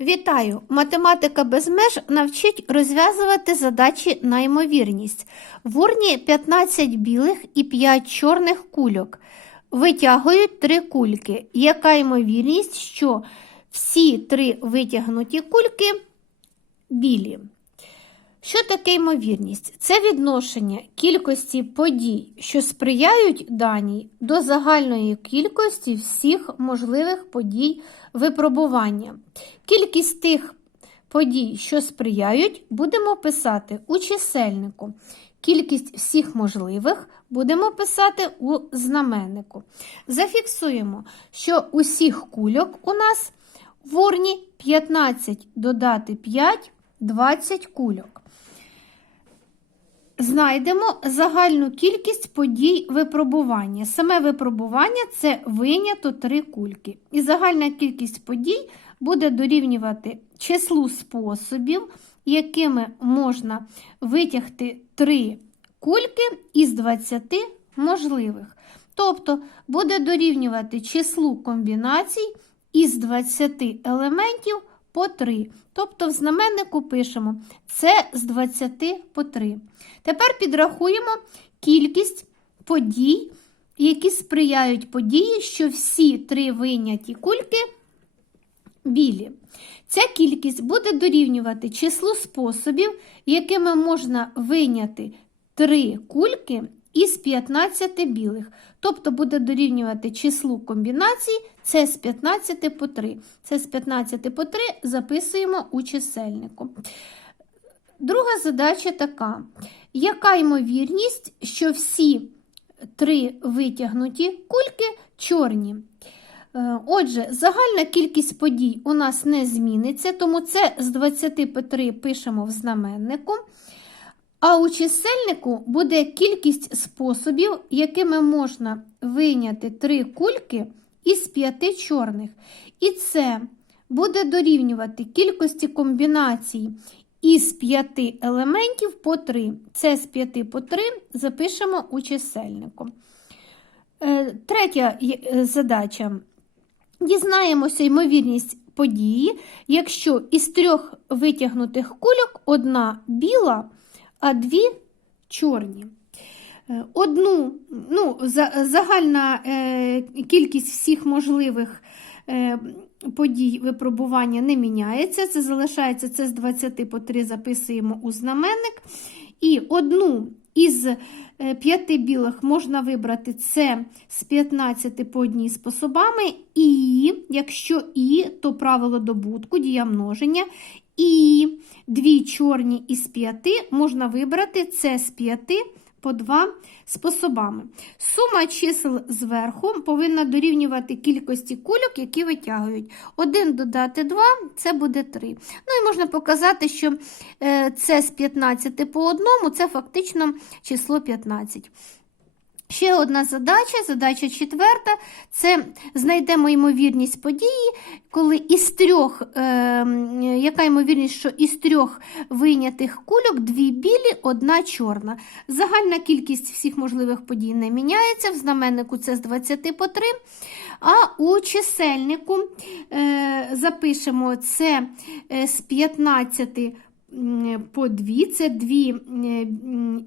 Вітаю! Математика без меж навчить розв'язувати задачі на ймовірність. В урні 15 білих і 5 чорних кульок. Витягують три кульки. Яка ймовірність, що всі три витягнуті кульки білі? Що таке ймовірність? Це відношення кількості подій, що сприяють даній, до загальної кількості всіх можливих подій випробування. Кількість тих подій, що сприяють, будемо писати у чисельнику. Кількість всіх можливих будемо писати у знаменнику. Зафіксуємо, що усіх кульок у нас в урні 15 додати 5 20 кульок. Знайдемо загальну кількість подій випробування. Саме випробування це винято три кульки. І загальна кількість подій буде дорівнювати числу способів, якими можна витягти три кульки із 20 можливих. Тобто буде дорівнювати числу комбінацій із 20 елементів по 3. Тобто в знаменнику пишемо це з 20 по 3. Тепер підрахуємо кількість подій, які сприяють події, що всі три вийняті кульки білі. Ця кількість буде дорівнювати числу способів, якими можна вийняти три кульки із 15 білих. Тобто буде дорівнювати числу комбінацій це з 15 по 3. Це з 15 по 3 записуємо у чисельнику. Друга задача така: яка ймовірність, що всі три витягнуті кульки чорні? Е, Отже, загальна кількість подій у нас не зміниться, тому це з 20 по 3 пишемо в знаменнику. А у чисельнику буде кількість способів, якими можна вийняти три кульки із п'яти чорних. І це буде дорівнювати кількості комбінацій із п'яти елементів по 3. Це з 5 по 3 запишемо у чисельнику. Е, Третя е, задача. Дізнаємося ймовірність події, якщо із трьох витягнутих кульок одна біла, а дві чорні. Е, Одну, ну, загальна е, кількість всіх можливих е, подій випробування не міняється. Це залишається це з 20 по 3 записуємо у знаменник. І одну із п'яти білих можна вибрати це з 15 по одній способами. І, якщо і, то правило добутку, дія множення. І дві чорні із п'яти можна вибрати це з п'яти по два способами. Сума чисел зверху повинна дорівнювати кількості кульок, які витягують. 1 додати 2 це буде 3. Ну і можна показати, що е, це з 15 по одному, це фактично число 15. Ще одна задача, задача четверта, це знайдемо ймовірність події, коли із трьох, е, яка ймовірність, що із трьох вийнятих кульок дві білі, одна чорна. Загальна кількість всіх можливих подій не міняється, в знаменнику це з 20 по 3, а у чисельнику е, запишемо це е, з 15 м, по 2, це 2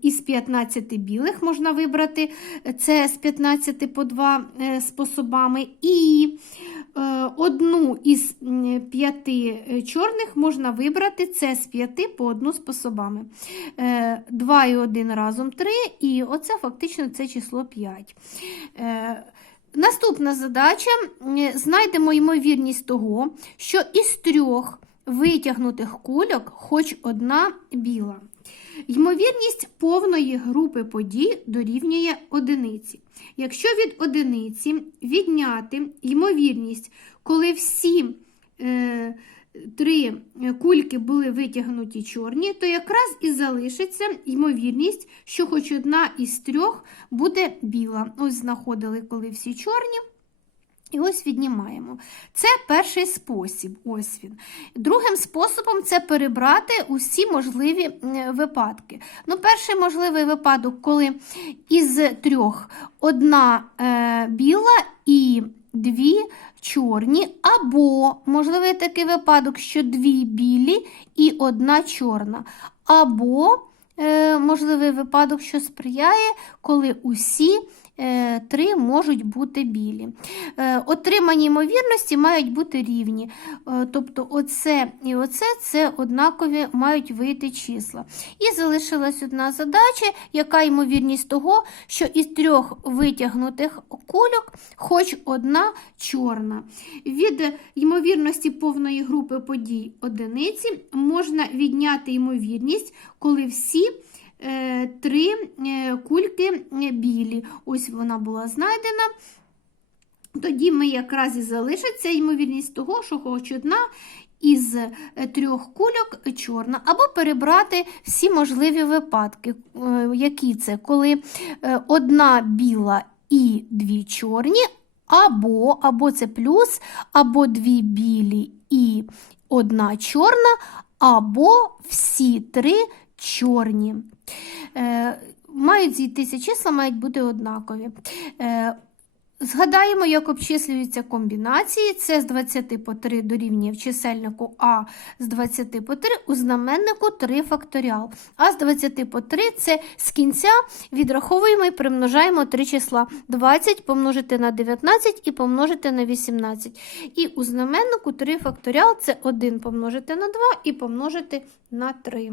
із 15 білих можна вибрати, це з 15 по 2 е, способами, і е, одну із 5 чорних можна вибрати, це з 5 по 1 способами. 2 і 1 разом 3, і оце фактично це число 5. Е, Наступна задача: Е, знайдемо ймовірність того, що із трьох витягнутих кульок хоч одна біла. Ймовірність повної групи подій дорівнює одиниці. Якщо від одиниці відняти ймовірність, коли всі е, три кульки були витягнуті чорні, то якраз і залишиться ймовірність, що хоч одна із трьох буде біла. Ось знаходили, коли всі чорні. І ось віднімаємо. Це перший спосіб. Ось він. Другим способом це перебрати усі можливі випадки. Ну, Перший можливий випадок, коли із трьох одна е, біла і дві чорні, або, можливий такий випадок, що дві білі і одна чорна, або е, можливий випадок, що сприяє, коли усі е, три можуть бути білі. Е, отримані ймовірності мають бути рівні. Е, тобто оце і оце це однакові мають вийти числа. І залишилась одна задача, яка ймовірність того, що із трьох витягнутих кульок хоч одна чорна. Від ймовірності повної групи подій одиниці можна відняти ймовірність, коли всі три е, кульки е, білі. Ось вона була знайдена. Тоді ми якраз і залишиться ймовірність того, що хоч одна із е, трьох кульок чорна, або перебрати всі можливі випадки. Е, Які це? Коли е, одна біла і дві чорні, або, або це плюс, або дві білі і одна чорна, або всі три чорні. Е, Мають зійтися числа, мають бути однакові. Е, Згадаємо, як обчислюються комбінації. Це з 20 по 3 дорівнює в чисельнику А з 20 по 3 у знаменнику 3 факторіал. А з 20 по 3 це з кінця відраховуємо і примножаємо три числа. 20 помножити на 19 і помножити на 18. І у знаменнику 3 факторіал це 1 помножити на 2 і помножити на 3.